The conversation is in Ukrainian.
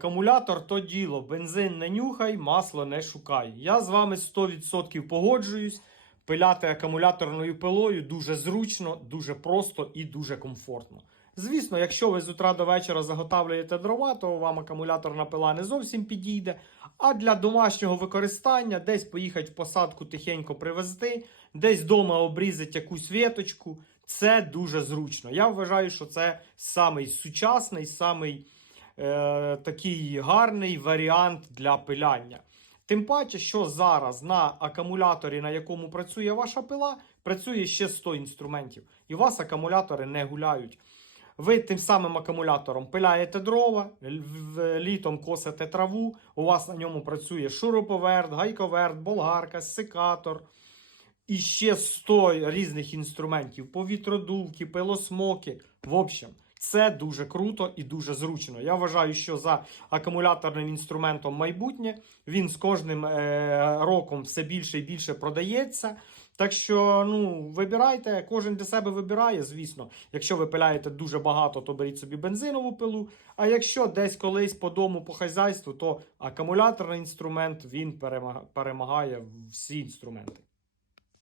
Акумулятор то діло, бензин не нюхай, масло не шукай. Я з вами 100% погоджуюсь. Пиляти акумуляторною пилою дуже зручно, дуже просто і дуже комфортно. Звісно, якщо ви з утра до вечора заготавлюєте дрова, то вам акумуляторна пила не зовсім підійде. А для домашнього використання десь поїхати в посадку тихенько привезти, десь вдома обрізати якусь віточку. Це дуже зручно. Я вважаю, що це самий сучасний, самий е, такий гарний варіант для пиляння. Тим паче, що зараз на акумуляторі, на якому працює ваша пила, працює ще 100 інструментів, і у вас акумулятори не гуляють. Ви тим самим акумулятором пиляєте дрова, літом косите траву, у вас на ньому працює шуруповерт, гайковерт, болгарка, секатор. І ще 100 різних інструментів: повітродувки, пилосмоки. В общем, це дуже круто і дуже зручно. Я вважаю, що за акумуляторним інструментом майбутнє він з кожним е, роком все більше і більше продається. Так що, ну, вибирайте, кожен для себе вибирає, звісно. Якщо ви пиляєте дуже багато, то беріть собі бензинову пилу. А якщо десь колись по дому, по хазяйству, то акумуляторний інструмент він перемага- перемагає всі інструменти.